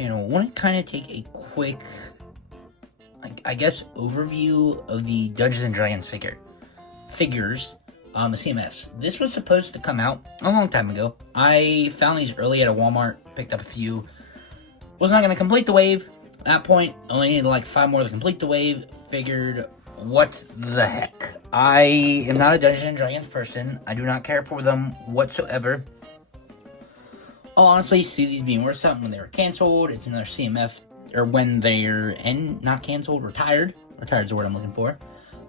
channel. I want to kind of take a quick, I guess, overview of the Dungeons and Dragons figures, the CMFs. This was supposed to come out a long time ago. I found these early at a Walmart, picked up a few. Was not going to complete the wave. At that point, only needed like 5 more to complete the wave. Figured, what the heck? I am not a Dungeons and Dragons person. I do not care for them whatsoever. I'll honestly see these being worth something when they were canceled. It's another CMF, or when they're not canceled, retired. Retired is the word I'm looking for.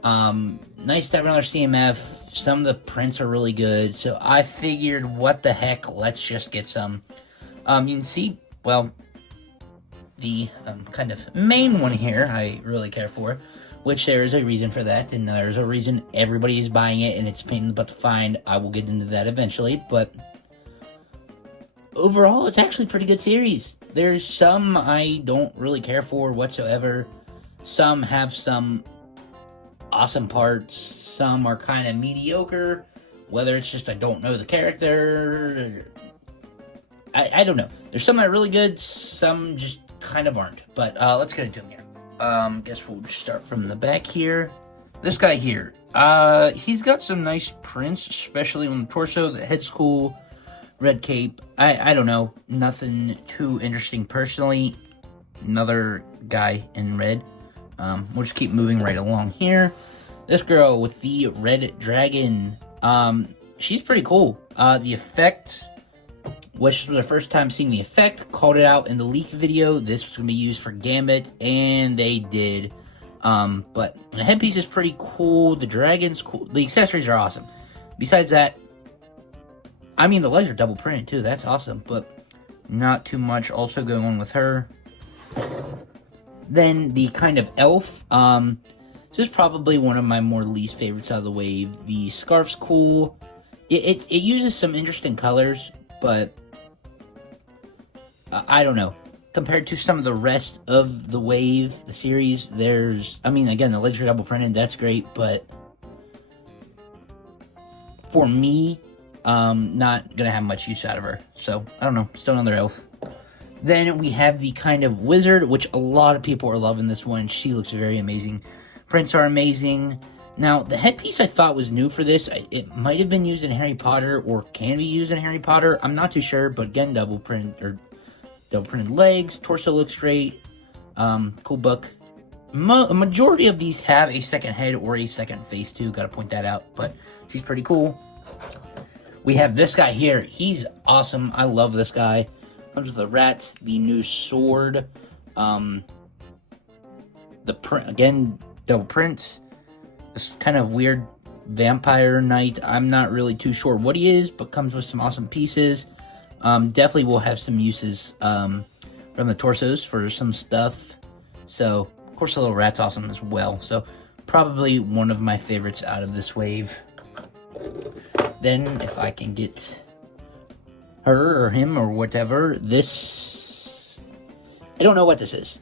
Nice to have another CMF. Some of the prints are really good, so I figured, what the heck? Let's just get some. You can see, well, the kind of main one here I really care for, which there is a reason for that, and there's a reason everybody is buying it, and it's a pain in the butt to find. I will get into that eventually, but overall, it's actually a pretty good series. There's some I don't really care for whatsoever. Some have some awesome parts. Some are kind of mediocre. Whether it's just I don't know the character, I don't know. There's some that are really good. Some just kind of aren't. But let's get into them here. Guess we'll just start from the back here. This guy here. He's got some nice prints, especially on the torso. The head's cool. Red cape. I don't know. Nothing too interesting personally. Another guy in red. We'll just keep moving right along here. This girl with the red dragon. She's pretty cool. The effect, which was the first time seeing the effect, called it out in the leak video. This was going to be used for Gambit, and they did. But the headpiece is pretty cool. The dragon's cool. The accessories are awesome. Besides that, I mean, the legs are double printed too. That's awesome, but not too much also going on with her. Then the kind of elf. This is probably one of my more least favorites out of the wave. The scarf's cool. It uses some interesting colors, but I don't know. Compared to some of the rest of the wave, the series, I mean, again, the legs are double printed. That's great, but for me, not gonna have much use out of her. So, I don't know. Still another elf. Then we have the kind of wizard, which a lot of people are loving this one. She looks very amazing. Prints are amazing. Now, the headpiece I thought was new for this. It might have been used in Harry Potter, or can be used in Harry Potter. I'm not too sure, but again, double printed legs. Torso looks great. Cool book. A majority of these have a second head or a second face too. Gotta point that out, but she's pretty cool. We have this guy here. He's awesome. I love this guy. Comes with the rat, the new sword, the print, again, double prints, this kind of weird vampire knight. I'm not really too sure what he is, but comes with some awesome pieces. Definitely will have some uses from the torsos for some stuff. So, of course, the little rat's awesome as well. So, probably one of my favorites out of this wave. Then, if I can get her or him or whatever, this, I don't know what this is.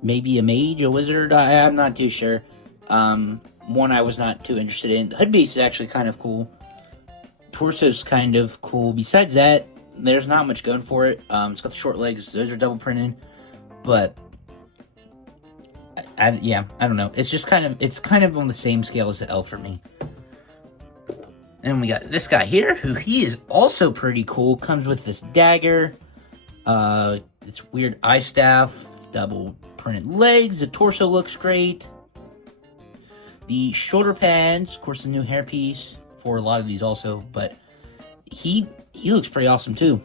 Maybe a mage, a wizard, I'm not too sure. One I was not too interested in. The headpiece is actually kind of cool. Torso's kind of cool. Besides that, there's not much going for it. It's got the short legs. Those are double printed. But yeah, I don't know. It's just kind of on the same scale as the elf for me. And we got this guy here, who he is also pretty cool. Comes with this dagger. This weird eye staff. Double printed legs. The torso looks great. The shoulder pads, of course, the new hairpiece for a lot of these also, but he looks pretty awesome too.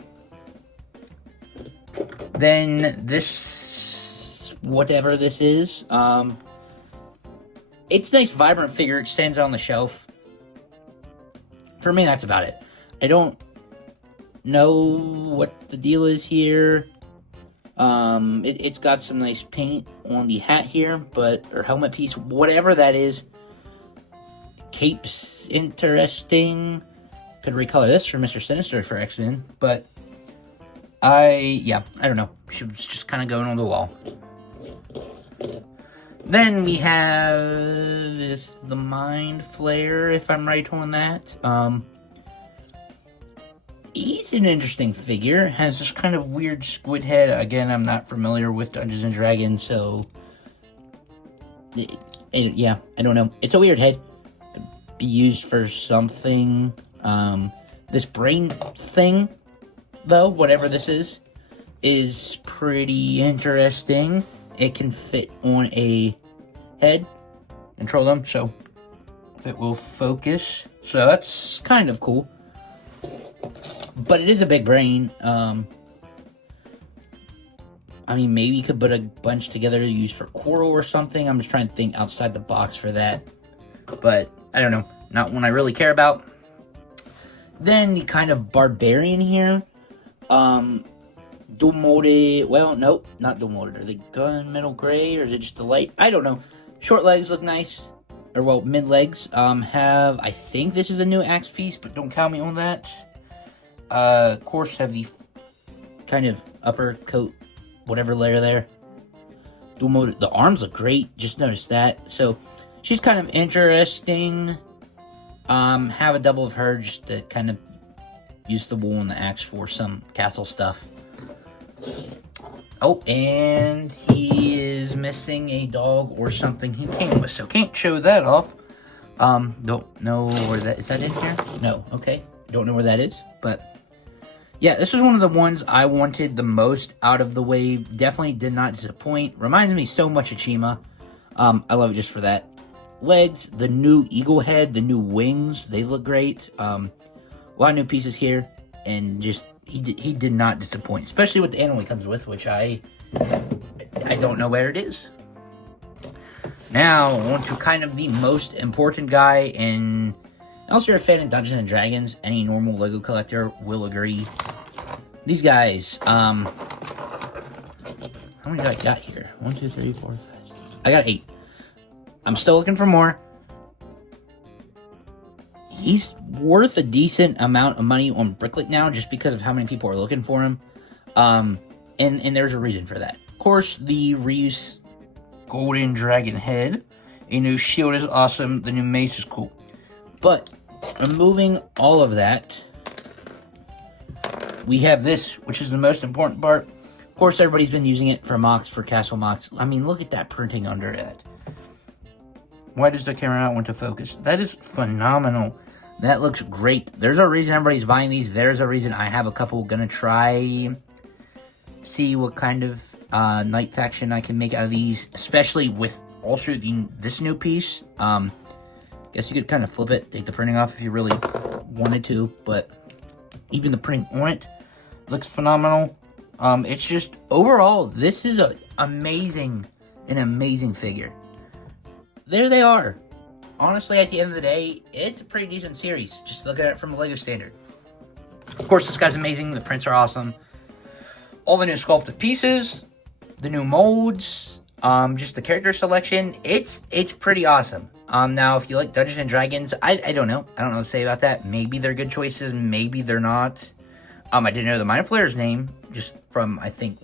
Then this, whatever this is, it's a nice vibrant figure. It stands on the shelf. For me, that's about it. I don't know what the deal is here. It's got some nice paint on the hat here, or helmet piece, whatever that is. Cape's interesting. Could recolor this for Mr. Sinister for X-Men, but I don't know. She was just kind of going on the wall. Then we have the Mind Flayer, if I'm right on that. he's an interesting figure. Has this kind of weird squid head. Again, I'm not familiar with Dungeons and Dragons, so yeah, I don't know. It's a weird head. Be used for something. This brain thing, though, whatever this is pretty interesting. It can fit on a head. Control them, so it will focus. So that's kind of cool. But it is a big brain. I mean, maybe you could put a bunch together to use for coral or something. I'm just trying to think outside the box for that. But, I don't know. Not one I really care about. Then, the kind of barbarian here. Dual molded. Well, nope. Not dual molded. Are they gunmetal gray or is it just the light? I don't know. Short legs look nice. Or, well, mid legs. I think this is a new axe piece, but don't count me on that. Of course, have the kind of upper coat, whatever layer there. Dual molded. The arms look great. Just noticed that. So, she's kind of interesting. Have a double of her just to kind of use the wool and the axe for some castle stuff. Oh, and he is missing a dog or something he came with, so can't show that off. Don't know where that is. That in here? No. Okay. Don't know where that is, but yeah, this was one of the ones I wanted the most out of the wave. Definitely did not disappoint. Reminds me so much of Chima. I love it just for that. Legs, the new eagle head, the new wings, they look great. A lot of new pieces here, and just he did not disappoint, especially with the animal he comes with, which I don't know where it is. Now on to kind of the most important guy, and unless you're a fan of Dungeons and Dragons, any normal Lego collector will agree. These guys, how many did I got here? 1, 2, 3, 4, 5, 6. I got 8. I'm still looking for more. He's worth a decent amount of money on Bricklet now, just because of how many people are looking for him. And there's a reason for that. Of course, the reuse golden dragon head. A new shield is awesome. The new mace is cool. But removing all of that, we have this, which is the most important part. Of course, everybody's been using it for mocks, for castle mocks. I mean, look at that printing under it. Why does the camera not want to focus? That is phenomenal. That looks great. There's a reason everybody's buying these. There's a reason I have a couple. Gonna try, see what kind of night faction I can make out of these, especially with also this new piece. Guess you could kind of flip it, take the printing off if you really wanted to, but even the printing on it looks phenomenal. It's just, overall, this is an amazing figure. There they are. Honestly, at the end of the day, it's a pretty decent series. Just look at it from a LEGO standard. Of course, this guy's amazing. The prints are awesome. All the new sculpted pieces, the new molds, just the character selection. It's pretty awesome. Now, if you like Dungeons and Dragons, I don't know. I don't know what to say about that. Maybe they're good choices. Maybe they're not. I didn't know the Mind Flayer's name just from, I think,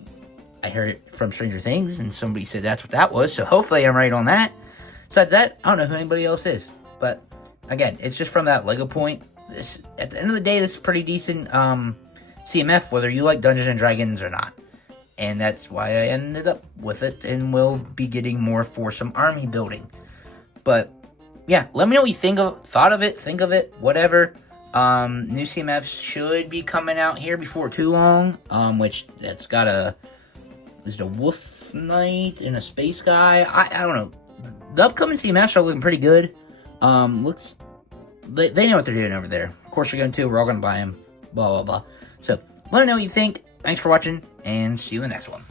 I heard it from Stranger Things, and somebody said that's what that was. So hopefully I'm right on that. Besides that, I don't know who anybody else is. But, again, it's just from that LEGO point. This, at the end of the day, this is pretty decent CMF, whether you like Dungeons and Dragons or not. And that's why I ended up with it, and will be getting more for some army building. But, yeah, let me know what you thought of it, whatever. New CMFs should be coming out here before too long, which that's got is it a wolf knight and a space guy? I don't know. The upcoming CMFs are looking pretty good. They know what they're doing over there. Of course, we're going to. We're all going to buy them. Blah, blah, blah. So, let me know what you think. Thanks for watching, and see you in the next one.